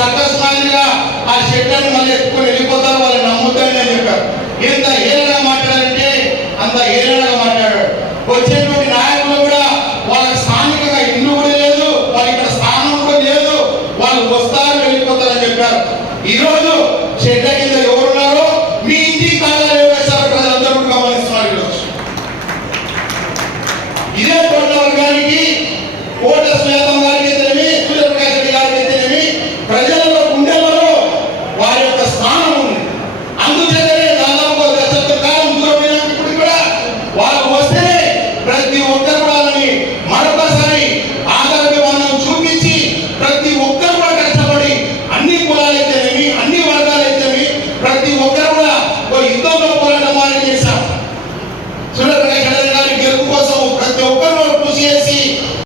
Circus మాదిరిగా ఆ షెట్టర్ని మళ్ళీ ఎక్కువ వెళ్ళిపోతారు వాళ్ళని నమ్ముతారని అని చెప్పారు ఇంత ఏలగా మాట్లాడాలంటే అంత ఏలగా మాట్లాడాడు వచ్చేటువంటి నాయకులు కూడా వాళ్ళకి స్థానికంగా ఇల్లు కూడా లేదు వాళ్ళకి ఇక్కడ స్థానం కూడా లేదు వాళ్ళు వస్తారు వెళ్ళిపోతారని చెప్పారు. ఈరోజు షెడ్డ కింద ఎవరున్నారో మీ ఇంటి కాలాలు ఎవరు వేశారు ప్రజలందరూ గమనిస్తున్నారు ఈరోజు. ఇదే you don't know what